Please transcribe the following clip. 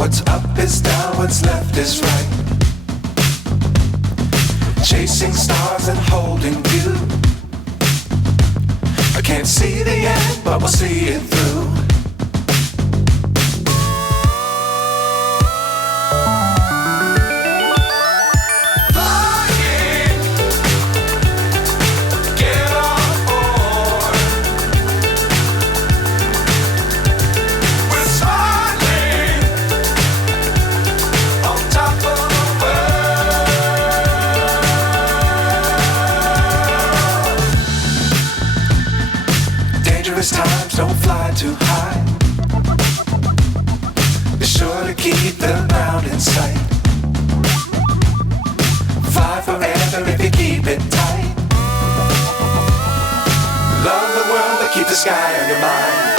What's up is down, what's left is right. Chasing stars and holding you. I can't see the end, but we'll see it through. Times don't fly too high. Be sure to keep the ground in sight. Fly forever if you keep it tight. Love the world but keep the sky on your mind.